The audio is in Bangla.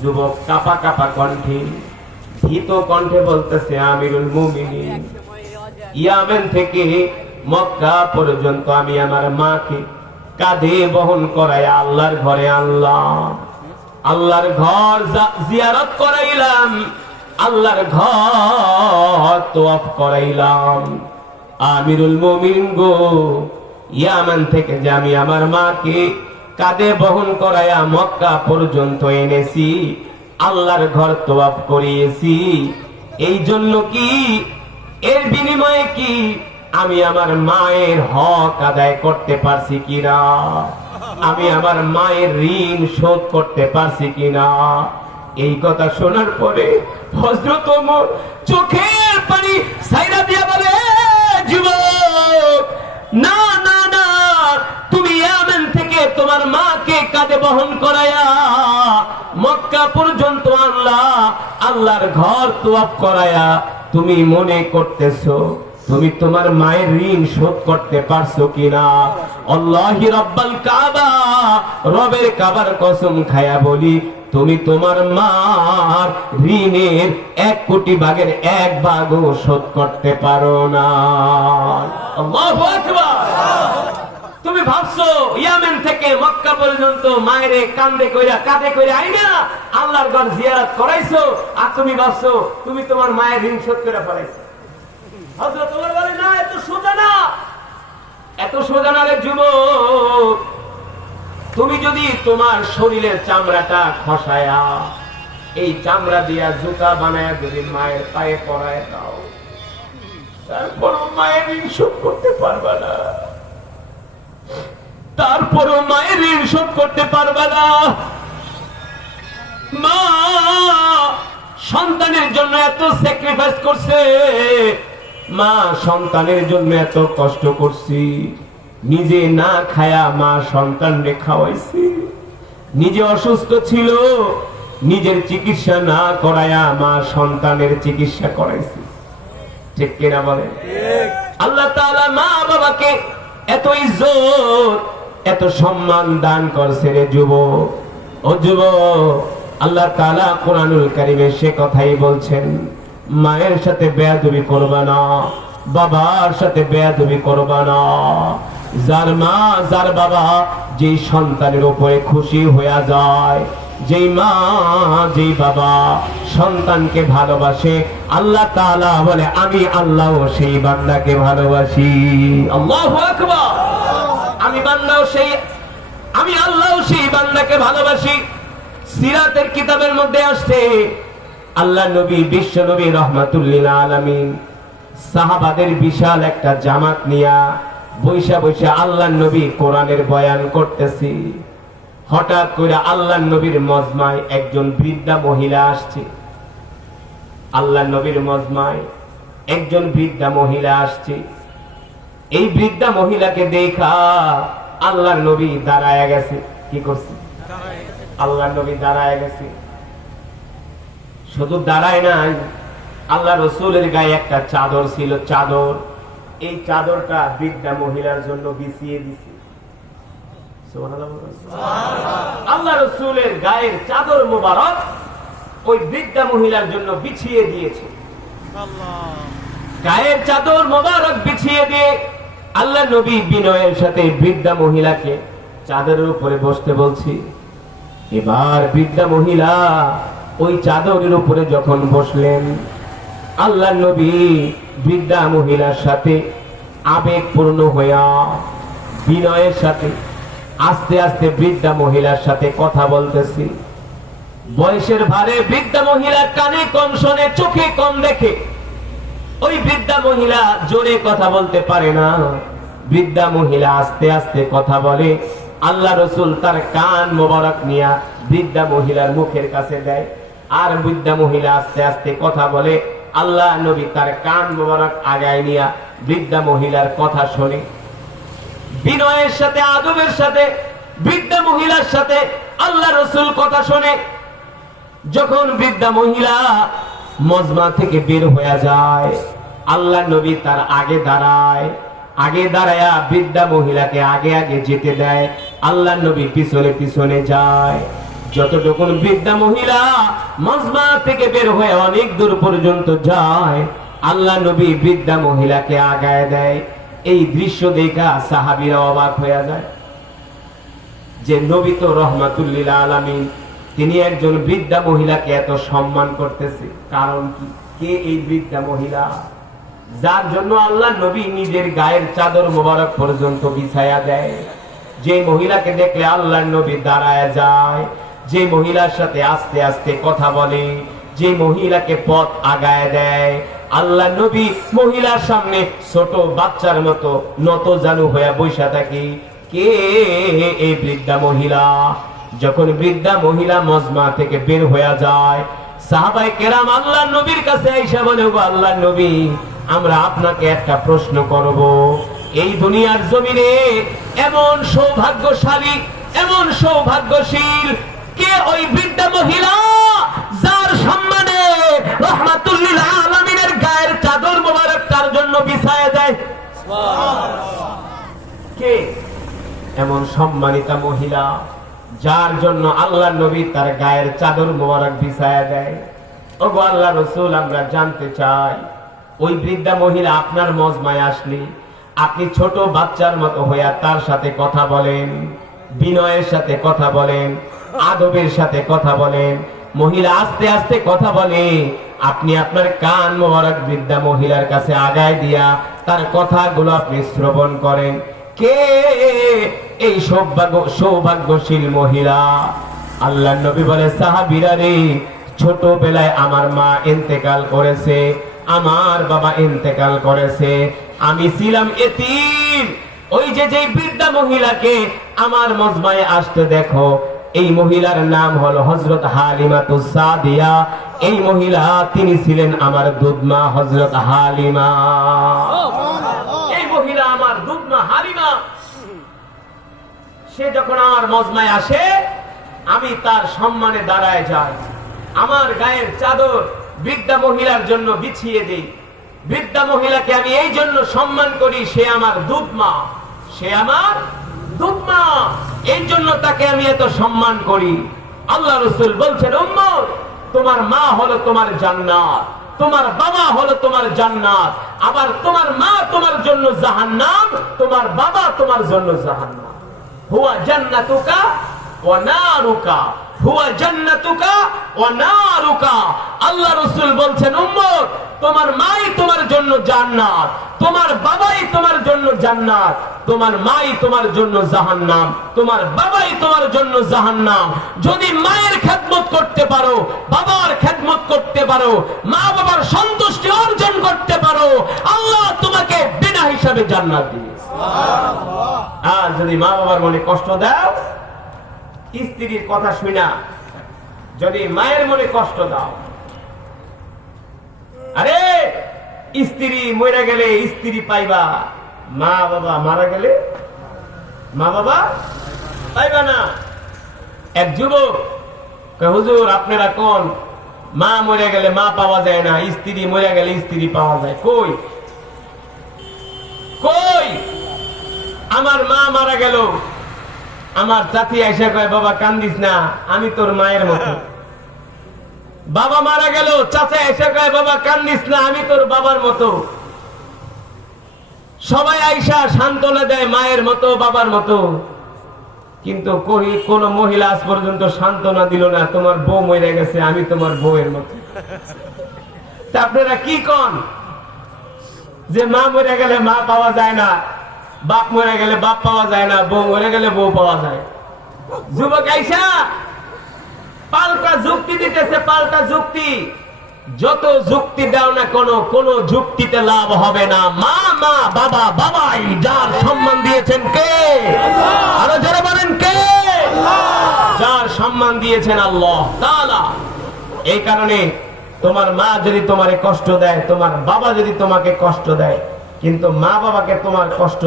যুবক কাপা কাপা কণ্ঠে, ভীত কণ্ঠে বলতেছে, আমিরুল মুমিনিন, ইয়ামেন থেকে মক্কা পর্যন্ত আমি আমার মাকে কাঁধে বহন করাই, আল্লাহর ঘরে আনলাম। আল্লাহর ঘর জিয়ারত করাইলাম, আল্লাহর ঘর তোয়াফ করাইলাম। আমিরুল মুমিন গো, ইয়ামান থেকে যে আমি আমার মাকে কাঁধে বহন করাইয়া মক্কা পর্যন্ত এনেছি। আল্লাহর ঘর তোয়াফ করিয়েছি। এই জন্য কি? এর বিনিময়ে কি? আমি আমার মায়ের হক আদায় করতে পারছি কিনা? আমি আমার মায়ের ঋণ শোধ করতে পারছি কিনা? এই কথা শোনার পরে হজরত চোখের পানি সাইরা দিয়া বলে যুবক মক্কা পর্যন্ত আনলা আল্লাহর ঘর তোয়াফ করায়া তুমি মনে করতেছো, তুমি তোমার মায়ের ঋণ শোধ করতে পারছ কিনা? আল্লাহি রব্বাল কাবা, রবের কাবার কসম খায়া বলি, তুমি তোমার মার ঋণের এক কোটি ভাগের এক ভাগও শোধ করতে পারো না। আল্লাহু আকবার। তুমি ভাবছ, ইয়ামেন থেকে মক্কা পর্যন্ত মায়ের কান্দে কইরা কাঁধে কইরা আইনা? আল্লাহর ঘর জিয়ারত করাইছো? আর তুমি ভাবছ, তুমি তোমার মায়ের ঋণ শোধ করে ফেলাইছো। হযরত ওমর বলে, না, এত সোজা না। এত সোজা না রে যুবক। তুমি যদি তোমার শরীরের চামড়াটা খসায়া, এই চামড়া দিয়া জুতা বানায়া যদি মায়ের পায়ে পরায় দাও তারপর মায়ের ঋণ শোধ করতে পারবা না। তারপরও মায়ের ঋণ শোধ করতে পারবে না। মা সন্তানের জন্য এত স্যাক্রিফাইস করছে। মা সন্তানের জন্য এত কষ্ট করছি। নিজে না খায়া মা সন্তান খাওয়াইছি। নিজে অসুস্থ ছিল নিজের চিকিৎসা না করায়া মা সন্তানের চিকিৎসা করাইছি। ঠিক কিনা বলেন? আল্লাহ তাআলা মা বাবাকে এত ইজ্জত এত সম্মান দান করছে রে যুব ও যুব আল্লাহ তাআলা কোরআনুল কারিমে সে কথাই বলছেন, মায়ের সাথে বেয়াদবি করবা না, বাবার সাথে বেয়াদবি করবা না। যার মা, যার বাবা যেই সন্তানের উপরে খুশি হয়ে যায় যেই মা, যেই বাবা সন্তানকে ভালোবাসে, আল্লাহ তাআলা বলে, আমি আল্লাহ সেই বান্দাকে ভালোবাসি। আল্লাহু আমি বান্দাও সেই, আমি আল্লাহ সেই বান্দাকে ভালোবাসি। সিরাতের কিতাবের মধ্যে আসছে, আল্লাহ নবী, বিশ্ব নবী রহমাতুল্লিল আলামিন। সাহাবাদের বিশাল একটা জামাত নিয়া বৈশা বৈশা আল্লাহ নবী কোরআনের বয়ান করতেছি। হঠাৎ করে আল্লাহ নবীর মজমায় একজন বৃদ্ধা মহিলা আসছে। আল্লাহ নবীর মজমায় একজন বৃদ্ধা মহিলা আসছে। এই বৃদ্ধা মহিলাকে দেখা আল্লাহ নবী দাঁড়ায় গেছে। কি করছে? আল্লাহ নবী দাঁড়ায় গেছে। শুধু দাঁড়ায় নাই, আল্লাহ রসুলের গায়ে একটা চাদর ছিল, চাদর। এই চাদরটা বৃদ্ধা মহিলার জন্য বিছিয়ে দিছে। আল্লাহ রসুলের গায়ের চাদর মোবারক ওই বৃদ্ধা মহিলার জন্য বিছিয়ে দিয়েছে। গায়ের চাদর মোবারক বিছিয়ে দিয়ে আল্লাহ নবী বিনয়ের সাথে বৃদ্ধা মহিলাকে চাদরের উপরে বসতে বলছি, এবার বৃদ্ধা মহিলা ওই চাদরের উপরে যখন বসলেন, আল্লাহ নবী বৃদ্ধা মহিলার সাথে আবেগপূর্ণ হইয়া বিনয়ের সাথে আস্তে আস্তে বৃদ্ধা মহিলার সাথে কথা বলতেছি। বয়সের ভারে বৃদ্ধা মহিলা কানে কম শোনে, চোখে কম দেখে। ওই বৃদ্ধা মহিলা জোরে কথা বলতে পারে না। বৃদ্ধা মহিলা আস্তে আস্তে কথা বলে। আল্লাহ রসুল তার কান মোবারক নিয়া বৃদ্ধা মহিলার মুখের কাছে দেয়। আর বৃদ্ধা মহিলা আস্তে আস্তে কথা বলে। আল্লাহ নবী তার কান মোবারক আগায় নিয়া বৃদ্ধা মহিলার কথা শোনে। বিনয়ের সাথে, আদবের সাথে বৃদ্ধা মহিলার সাথে আল্লাহ রসুল কথা শোনে। যখন বৃদ্ধা মহিলা মজমা থেকে বের হয়ে যায়, আল্লাহ নবী তার আগে দাঁড়ায়। আগে দাঁড়ায়া বৃদ্ধা মহিলাকে আগে আগে যেতে দেয়। আল্লাহ নবী পিছনে পিছনে যায়। যতটুকু বৃদ্ধা মহিলা মজমা থেকে বের হয়ে অনেক দূর পর্যন্ত যায়, আল্লাহ নবী বৃদ্ধা মহিলাকে আগায় দেয়। এই দৃশ্য দেখা সাহাবিরা অবাক হয়ে যায় যে নবী তো রহমাতুল্লিল আলামিন, তিনি একজন বৃদ্ধা মহিলাকে এত সম্মান করতেছে। কারণ কি? কে এই বৃদ্ধা মহিলা? যার জন্য আল্লাহ নবী নিজের গায়ের চাদর মোবারক পর্যন্ত বিছায়া দেয়। যে মহিলাকে দেখলে আল্লাহ নবী দাঁড়ায় যায়, যে মহিলার সাথে আস্তে আস্তে কথা বলে, যে মহিলাকে পথ আগায় দেয় আল্লাহ নবী মহিলার সামনে ছোট বাচ্চার মতো নত জানু হয়ে বৈশা থাকি। কে এই বৃদ্ধা মহিলা? যখন বৃদ্ধা মহিলা মজমা থেকে বের হয়ে যায় সাহাবাই কেরাম আল্লাহ নবীর কাছে আইসা বলে আল্লাহ নবী, আমরা আপনাকে একটা প্রশ্ন করব। এই দুনিয়ার জমিনে এমন সৌভাগ্যশালী, এমন সৌভাগ্যশীল কে ওই বৃদ্ধা মহিলা যার কে? এমন সম্মানিতা মহিলা, যার জন্য আল্লাহ নবী তার গায়ের চাদর মোবারক বিছায়া দেয়। ওগো আল্লাহ রসুল, আমরা জানতে চাই, ওই বৃদ্ধা মহিলা আপনার মজমায় আসলে। আপনি ছোট বাচ্চার মতো হইয়া তার সাথে কথা বলেন, বিনয়ের সাথে কথা বলেন, আদবের সাথে কথা বলেন মহিলা আস্তে আস্তে কথা বলে, আপনি আপনার কান মোবারক বৃদ্ধা মহিলার কাছে আগায় দিয়া তার কথাগুলো আপনি শ্রবণ করেন। কে এই সৌভাগ্য, সৌভাগ্যশীল মহিলা? আল্লাহ নবী বলে, সাহাবিরা রে, ছোটবেলায় আমার মা ইন্তেকাল করেছে, আমার বাবা ইন্তেকাল করেছে। আমি ছিলাম এতিম। ওই যে যে বৃদ্ধা মহিলাকে আমার মজমায় আসতে দেখো এই মহিলার নাম হলো হজরত হালিমা সাদিয়া। এই মহিলা, তিনি ছিলেন আমার দুধমা হজরত হালিমা। এই মহিলা আমার দুধমা হালিমা। সে যখন আমার মজমায় আসে, আমি তার সম্মানে দাঁড়ায় যাই। আমার গায়ের চাদর বৃদ্ধা মহিলার জন্য বিছিয়ে দিই। বৃদ্ধা মহিলাকে আমি এই জন্য সম্মান করি, সে আমার দুধমা। সে আমার এই জন্য তাকে আমি এত সম্মান করি। আল্লাহ রসুল বলছেন তোমার মা হলো তোমার জান্নাত, তোমার বাবা হলো তোমার জান্নাত, আবার তোমার মা তোমার জন্য জাহান্নাম, তোমার বাবা তোমার জন্য জাহান্নাম। হুয়া জান্নাতুকা ওয়া নারুকা, হুয়া জান্নাতুকা ওয়া নারুকা। আল্লাহ রাসূল বলছেন, উম্মত, তোমার মাই তোমার জান্নাত। তোমার বাবাই তোমার জন্য জান্নাত। তোমার মাই তোমার জন্য জাহান্নাম। তোমার বাবাই তোমার জন্য জাহান্নাম। যদি মায়ের খেদমত করতে পারো বাবার খেদমত করতে পারো মা বাবার সন্তুষ্টি অর্জন করতে পারো আল্লাহ তোমাকে বিনা হিসাবে জান্নাত দিবে আর যদি মা বাবার মনে কষ্ট দাও স্ত্রীর কথা শুনা যদি মায়ের মনে কষ্ট দাও আরে স্ত্রী মরে গেলে স্ত্রী পাইবা। মা বাবা মারা গেলে মা বাবা পাইবা না। এক যুবক হুজুর, আপনারা কোন? মা মরে গেলে মা পাওয়া যায় না, স্ত্রী মরে গেলে স্ত্রী পাওয়া যায়। কই? কই? আমার মা মারা গেল। আমার চাচি এসে কয়, বাবা, কান্দিস না, আমি তোর মায়ের মতো। বাবা মারা গেল, চাচা এসে কয়, বাবা, কান্দিস না, আমি তোর বাবার মতো। সবাই আইসা সান্ত্বনা দেয়, মায়ের মতো, বাবার মতো। কিন্তু কোন মহিলা আজ পর্যন্ত সান্ত্বনা দিল না, তোমার বউ মরে গেছে, আমি তোমার বউয়ের মতো। আপনারা কি কন? যে মা মরে গেলে মা পাওয়া যায় না, বাপ মরে গেলে বাপ পাওয়া যায় না, বউ মরে গেলে বউ পাওয়া যায়। যুবক আইসা পাল্টা যুক্তি দিতেছে, পাল্টা যুক্তি। যত যুক্তি দাও না কোনো, কোন যুক্তিতে লাভ হবে না। মা মা, বাবা, বাবাই, যার সম্মান দিয়েছেন কে? আরও যারা বলেন কে? যার সম্মান দিয়েছেন আল্লাহ এই কারণে তোমার মা যদি তোমারে কষ্ট দেয়, তোমার বাবা যদি তোমাকে কষ্ট দেয়, কিন্তু মা বাবাকে তোমার কষ্ট